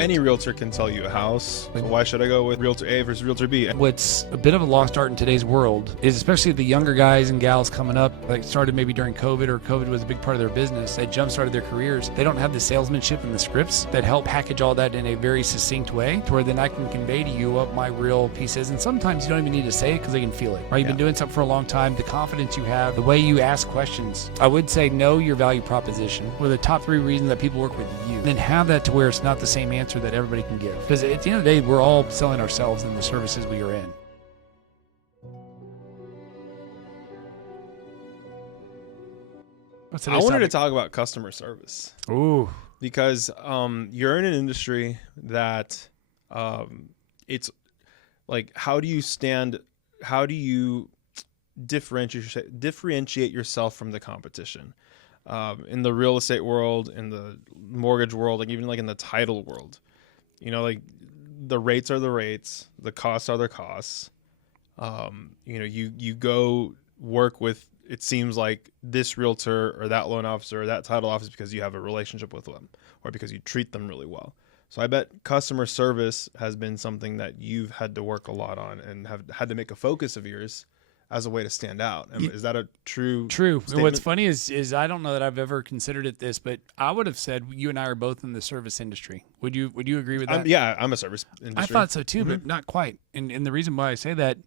Any realtor can sell you a house. So why should I go with Realtor A versus Realtor B? What's a bit of a lost art in today's world is, especially the younger guys and gals coming up, like started maybe during COVID, or COVID was a big part of their business. They jump-started their careers. They don't have the salesmanship and the scripts that help package all that in a very succinct way to where then I can convey to you what my real piece is. And sometimes you don't even need to say it because they can feel it, right? You've been doing something for a long time. The confidence you have, the way you ask questions. I would say know your value proposition. What are the top 3 reasons that people work with you? Then have that to where it's not the same answer that everybody can give. Because at the end of the day, we're all selling ourselves and the services we are in. I wanted to talk about customer service. Ooh. Because you're in an industry that it's like, how do you differentiate yourself from the competition? In the real estate world, in the mortgage world, like even like in the title world, you know, like the rates are the rates, the costs are the costs. You know, you go work with, it seems like this realtor or that loan officer or that title office because you have a relationship with them or because you treat them really well. So I bet customer service has been something that you've had to work a lot on and have had to make a focus of yours as a way to stand out. Is that a true statement? What's funny is I don't know that I've ever considered it this, but I would have said you and I are both in the service industry. Would you agree with that? I'm a service industry. I thought so too, but not quite. And the reason why I say that,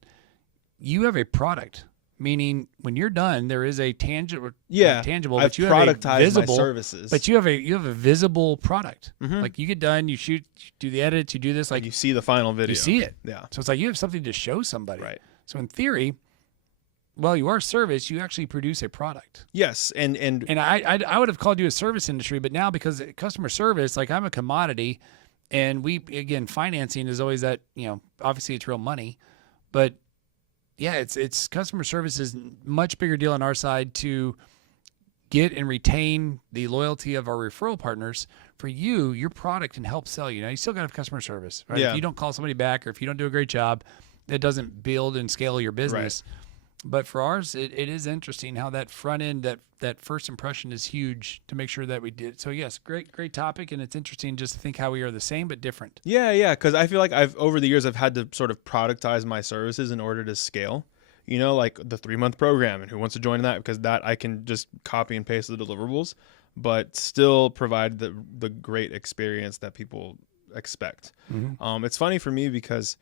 you have a product, meaning when you're done, there is a tangible. But you productized my services. But you have a visible product. Like you get done, you shoot, you do the edits, you do this, like you see the final video. You see it. Yeah. So it's like you have something to show somebody. Right. So in theory, well, you are a service, you actually produce a product. Yes, and I would have called you a service industry, but now because customer service, like I'm a commodity, and financing is always that, you know, obviously it's real money, but yeah, it's customer service is much bigger deal on our side to get and retain the loyalty of our referral partners. For you, your product can help sell you. Now you still got to have customer service, right? Yeah. If you don't call somebody back or if you don't do a great job, that doesn't build and scale your business. Right. But for ours, it is interesting how that front end, that first impression is huge to make sure that we did. So yes, great topic, and it's interesting just to think how we are the same but different. Yeah, because I feel like over the years I've had to sort of productize my services in order to scale. You know, like the 3-month program, and who wants to join that? Because that I can just copy and paste the deliverables, but still provide the great experience that people expect. It's funny for me because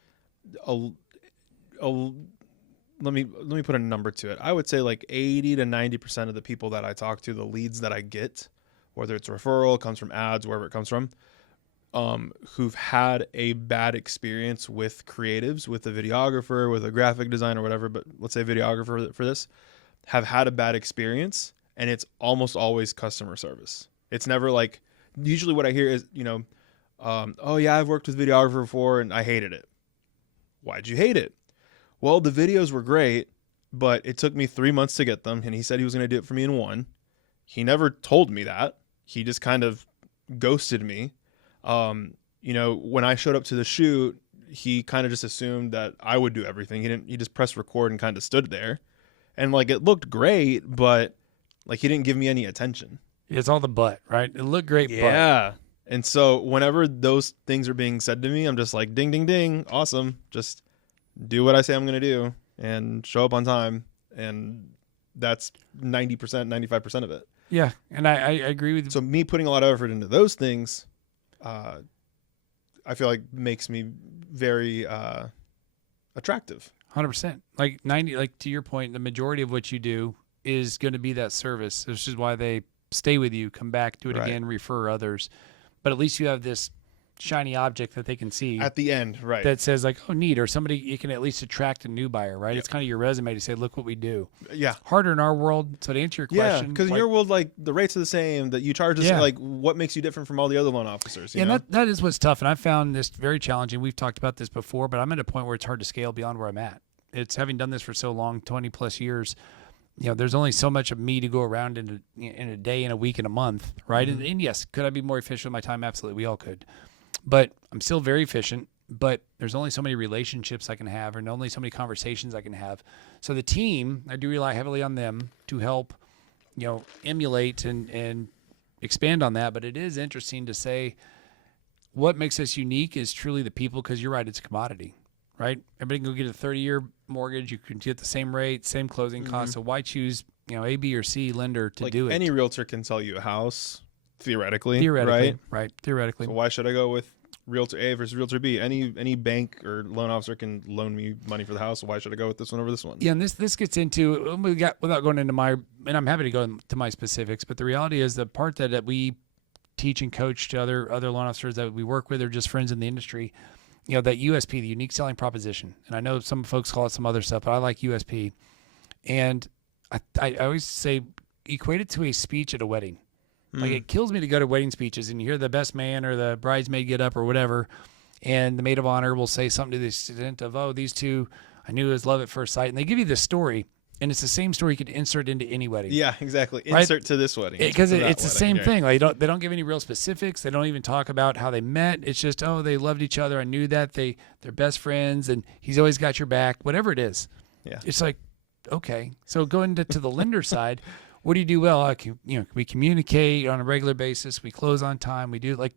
let me put a number to it. I would say like 80 to 90% of the people that I talk to, the leads that I get, whether it's a referral, comes from ads, wherever it comes from, who've had a bad experience with creatives, with a videographer, with a graphic designer, whatever, but let's say videographer for this, have had a bad experience, and it's almost always customer service. It's never like, usually what I hear is, you know, oh yeah, I've worked with videographer before and I hated it. Why'd you hate it? Well, the videos were great, but it took me 3 months to get them, and he said he was going to do it for me in 1. He never told me that. He just kind of ghosted me. You know, when I showed up to the shoot, he kind of just assumed that I would do everything. He just pressed record and kind of stood there. And like, it looked great, but like, he didn't give me any attention. It's all the butt, right? It looked great, yeah. And so whenever those things are being said to me, I'm just like, ding, ding, ding. Awesome. Just do what I say I'm going to do and show up on time. And that's 90%, 95% of it. Yeah. And I agree with you. So me putting a lot of effort into those things, I feel like makes me very attractive. 100%. Like to your point, the majority of what you do is going to be that service, which is why they stay with you, come back, do it again, refer others. But at least you have this shiny object that they can see at the end, right? That says like, oh, neat, or somebody, you can at least attract a new buyer, right? Yep. It's kind of your resume to say, look what we do. Yeah. Harder in our world. So to answer your question, because in your world, like the rates are the same, that you charge us. Like, what makes you different from all the other loan officers? You know? That is what's tough, and I found this very challenging. We've talked about this before, but I'm at a point where it's hard to scale beyond where I'm at. It's having done this for so long, 20 plus years. You know, there's only so much of me to go around in a day, in a week, in a month, right? Mm-hmm. And yes, could I be more efficient with my time? Absolutely, we all could. But I'm still very efficient, but there's only so many relationships I can have and only so many conversations I can have. So the team, I do rely heavily on them to help, you know, emulate and expand on that. But it is interesting to say what makes us unique is truly the people, because you're right, it's a commodity, right? Everybody can go get a 30-year mortgage. You can get the same rate, same closing costs. So why choose, A, B, or C lender to do it? Any realtor can sell you a house, theoretically, right? Theoretically. So why should I go with realtor A versus realtor B? Any bank or loan officer can loan me money for the house. So why should I go with this one over this one? Yeah, and this gets into, without going into and I'm happy to go into my specifics, but the reality is the part that we teach and coach to other loan officers that we work with or just friends in the industry, that USP, the unique selling proposition. And I know some folks call it some other stuff, but I like USP. And I always say equate it to a speech at a wedding. Like, it kills me to go to wedding speeches and you hear the best man or the bridesmaid get up or whatever, and the maid of honor will say something to the extent of, "Oh, these two, I knew it was love at first sight." And they give you this story, and it's the same story you could insert into any wedding. Yeah, exactly. Right? Insert to this wedding. Because it's the same thing. Like, they don't give any real specifics. They don't even talk about how they met. It's just, oh, they loved each other. I knew that. They're best friends, and he's always got your back, whatever it is. Yeah. It's like, okay. So going to the lender side, what do you do well? We communicate on a regular basis. We close on time. We do, like,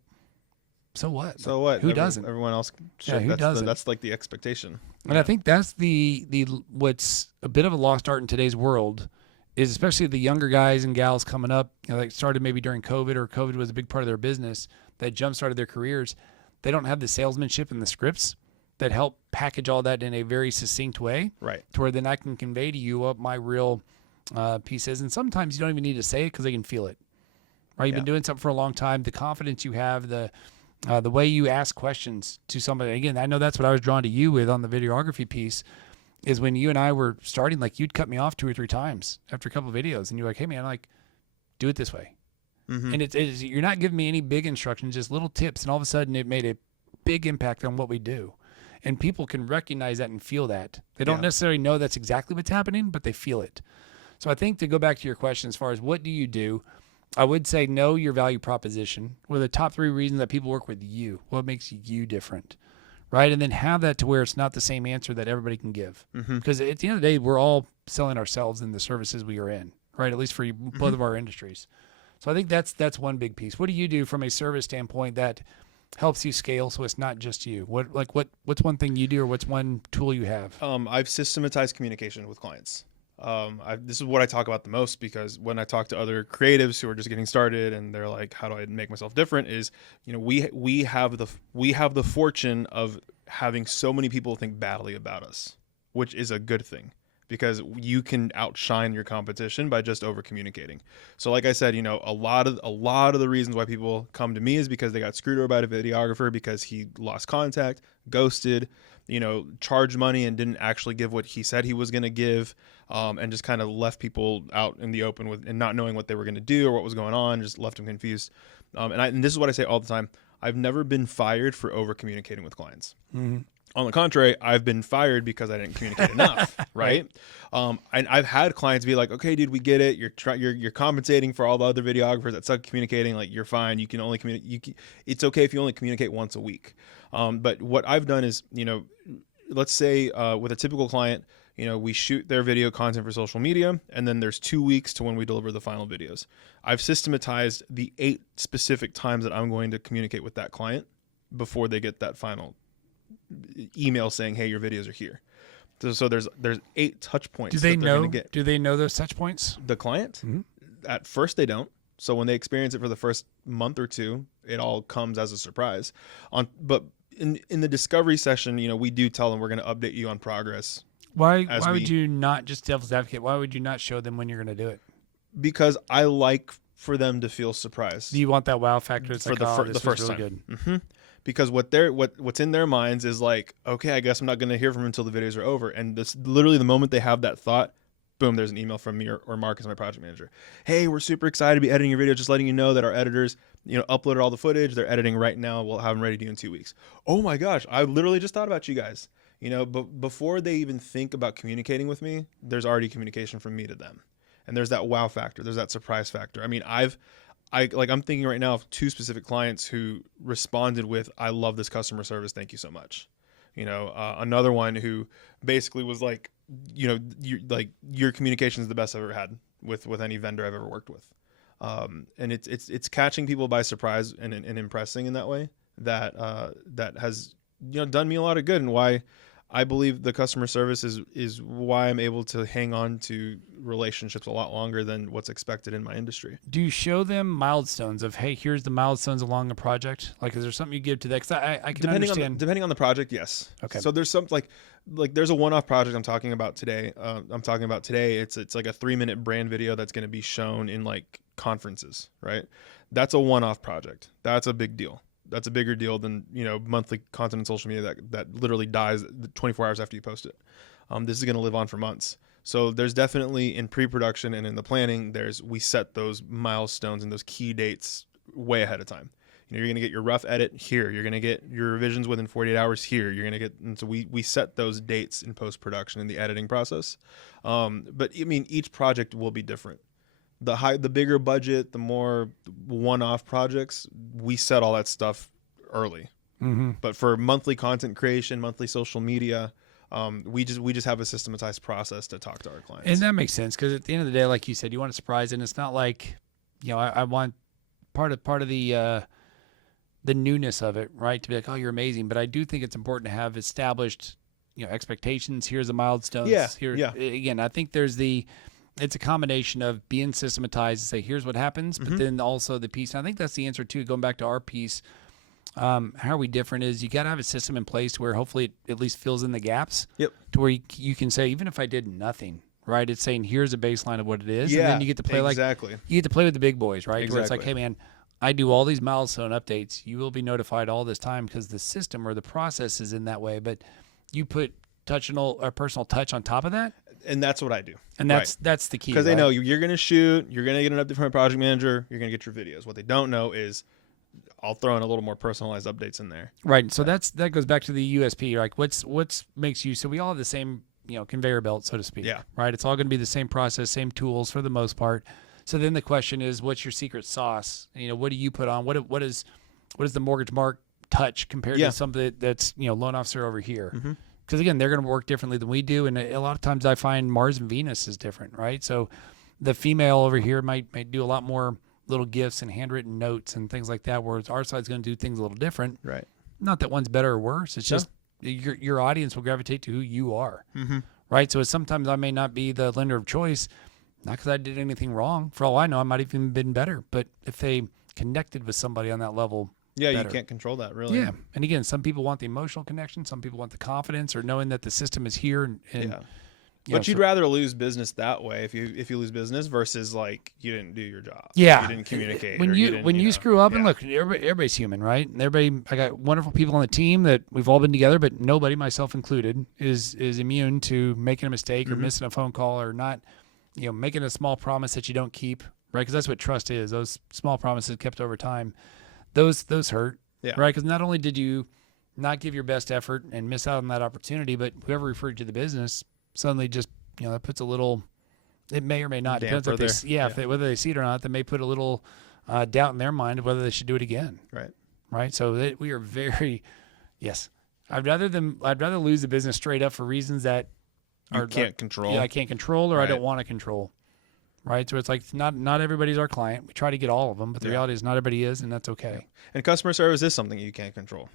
so what? So what? Who doesn't? Everyone else. Who doesn't? That's like the expectation. And I think that's the what's a bit of a lost art in today's world is, especially the younger guys and gals coming up, that started maybe during COVID, or COVID was a big part of their business, that jump-started their careers. They don't have the salesmanship and the scripts that help package all that in a very succinct way. Right. To where then I can convey to you what my real piece is. And sometimes you don't even need to say it because they can feel it. Right? You've been doing something for a long time. The confidence you have, the way you ask questions to somebody. Again, I know that's what I was drawn to you with on the videography piece, is when you and I were starting, like, you'd cut me off 2 or 3 times after a couple of videos, and you're like, "Hey man, like, do it this way." And it's you're not giving me any big instructions, just little tips, and all of a sudden it made a big impact on what we do. And people can recognize that and feel that. They don't necessarily know that's exactly what's happening, but they feel it. So I think, to go back to your question as far as what do you do, I would say know your value proposition. What are the top 3 reasons that people work with you? What makes you different, right? And then have that to where it's not the same answer that everybody can give. Because at the end of the day, we're all selling ourselves in the services we are in, right? At least for both of our industries. So I think that's one big piece. What do you do from a service standpoint that helps you scale so it's not just you? What's one thing you do, or what's one tool you have? I've systematized communication with clients. This is what I talk about the most, because when I talk to other creatives who are just getting started and they're like, "How do I make myself different?" Is, we have the fortune of having so many people think badly about us, which is a good thing, because you can outshine your competition by just over communicating. So like I said, a lot of the reasons why people come to me is because they got screwed over by a videographer because he lost contact, ghosted, charged money and didn't actually give what he said he was going to give, and just kind of left people out in the open and not knowing what they were going to do or what was going on, just left them confused. And this is what I say all the time. I've never been fired for over communicating with clients. On the contrary, I've been fired because I didn't communicate enough, right? And I've had clients be like, "Okay, dude, we get it. You're compensating for all the other videographers that suck communicating. Like, you're fine. You can only communicate. It's okay if you only communicate once a week." But what I've done is, let's say with a typical client, we shoot their video content for social media, and then there's 2 weeks to when we deliver the final videos. I've systematized the 8 specific times that I'm going to communicate with that client before they get that final email saying, "Hey, your videos are here." So there's 8 touch points. Do they know? Do they know those touch points? The client? At first, they don't. So when they experience it for the first month or 2, it all comes as a surprise. But in the discovery session, we do tell them we're going to update you on progress. Why would you not, just devil's advocate, why would you not show them when you're going to do it? Because I like for them to feel surprised. Do you want that wow factor? It's for like, the first really time. Good. Because what's in their minds is like, okay, I guess I'm not going to hear from them until the videos are over. And this literally the moment they have that thought, boom, there's an email from me or Mark as my project manager. "Hey, we're super excited to be editing your video. Just letting you know that our editors, uploaded all the footage. They're editing right now. We'll have them ready to do in 2 weeks." Oh my gosh, I literally just thought about you guys. But before they even think about communicating with me, there's already communication from me to them. And there's that wow factor. There's that surprise factor. I mean, I'm thinking right now of 2 specific clients who responded with, "I love this customer service. Thank you so much." Another one who basically was like, your communication is the best I've ever had with any vendor I've ever worked with. And it's catching people by surprise and impressing in that way. that that has done me a lot of good, and why I believe the customer service is why I'm able to hang on to relationships a lot longer than what's expected in my industry. Do you show them milestones of, hey, here's the milestones along the project? Like, is there something you give to that? Because I can understand. Depending on the project, yes. Okay. So there's some like there's a one-off project I'm talking about today. It's like a 3-minute brand video that's going to be shown in like conferences, right? That's a one-off project. That's a big deal. That's a bigger deal than monthly content on social media that literally dies 24 hours after you post it. This is going to live on for months. So there's definitely in pre-production and in the planning, we set those milestones and those key dates way ahead of time. You're going to get your rough edit here. You're going to get your revisions within 48 hours here. You're going to get, and so we set those dates in post-production in the editing process. But I mean, each project will be different. The bigger budget, the more one-off projects, we set all that stuff early. Mm-hmm. But for monthly content creation, monthly social media, we just have a systematized process to talk to our clients. And that makes sense, because at the end of the day, like you said, you want to surprise, and it's not like, I want part of the newness of it, right? To be like, oh, you're amazing. But I do think it's important to have established, expectations. Here's the milestones. Yeah. Again, I think it's a combination of being systematized and say, here's what happens, but then also the piece. And I think that's the answer too, going back to our piece. How are we different is you got to have a system in place where hopefully it at least fills in the gaps. Yep. To where you can say, even if I did nothing, right? It's saying, here's a baseline of what it is. And then you get to play exactly. You get to play with the big boys, right? Exactly. Where it's like, hey man, I do all these milestone updates. You will be notified all this time because the system or the process is in that way. But you put a personal touch on top of that. And that's what I do. And that's the key. Because they know you're going to shoot, you're going to get an update from a project manager, you're going to get your videos. What they don't know is I'll throw in a little more personalized updates in there. Right. So that goes back to the USP. Like what's makes you, so we all have the same, conveyor belt, so to speak. Yeah. Right. It's all going to be the same process, same tools for the most part. So then the question is, what's your secret sauce? What do you put on? What is the mortgage mark touch compared to something that's, loan officer over here? Mm-hmm. Because again, they're going to work differently than we do, and a lot of times I find Mars and Venus is different, right? So the female over here might do a lot more little gifts and handwritten notes and things like that, whereas our side's going to do things a little different. Right. Not that one's better or worse. It's just your audience will gravitate to who you are, right? So sometimes I may not be the lender of choice, not because I did anything wrong. For all I know, I might have even been better. But if they connected with somebody on that level. Yeah, better. You can't control that, really. Yeah. And again, some people want the emotional connection. Some people want the confidence or knowing that the system is here. But you'd rather lose business that way if you lose business versus like you didn't do your job. Yeah. You didn't communicate. When you screw up, and look, everybody's human, right? And I got wonderful people on the team that we've all been together, but nobody, myself included, is immune to making a mistake or missing a phone call or not, making a small promise that you don't keep, right? Because that's what trust is. Those small promises kept over time. Those hurt, right? Because not only did you not give your best effort and miss out on that opportunity, but whoever referred you to the business suddenly just, that puts a little, it may or may not, depends if whether they see it or not, that may put a little doubt in their mind of whether they should do it again. Right. So we are very, yes. I'd rather lose the business straight up for reasons that you can't control. Yeah, I can't control, or I don't want to control. Right, so it's like not everybody's our client. We try to get all of them, but the reality is not everybody is, and that's okay. Yeah. And customer service is something you can't control,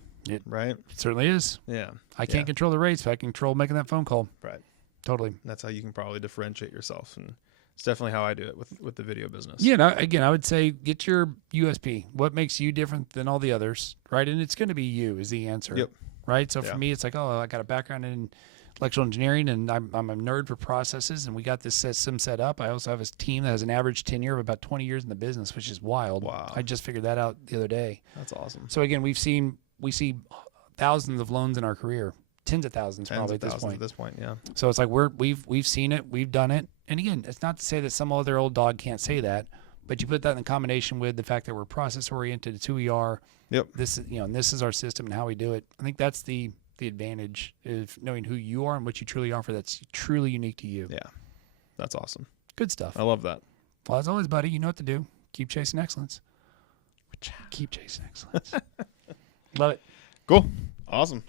right? It certainly is. Yeah, I can't control the rates, but I can control making that phone call. Right, totally. That's how you can probably differentiate yourself, and it's definitely how I do it with the video business. Yeah, no, again, I would say get your USP. What makes you different than all the others, right? And it's going to be you is the answer. Yep. Right. So for me, it's like, I got a background in electrical engineering, and I'm a nerd for processes, and we got this system set up. I also have a team that has an average tenure of about 20 years in the business, which is wild. Wow. I just figured that out the other day. That's awesome. So again, we see thousands of loans in our career, tens of thousands probably at this point. Yeah. So it's like we've seen it, we've done it. And again, it's not to say that some other old dog can't say that, but you put that in combination with the fact that we're process oriented, it's who we are. Yep. This is, and this is our system and how we do it. I think that's the advantage of knowing who you are and what you truly offer that's truly unique to you. Yeah. That's awesome. Good stuff. I love that. Well, as always, buddy, you know what to do. Keep chasing excellence. Keep chasing excellence. Love it. Cool. Awesome.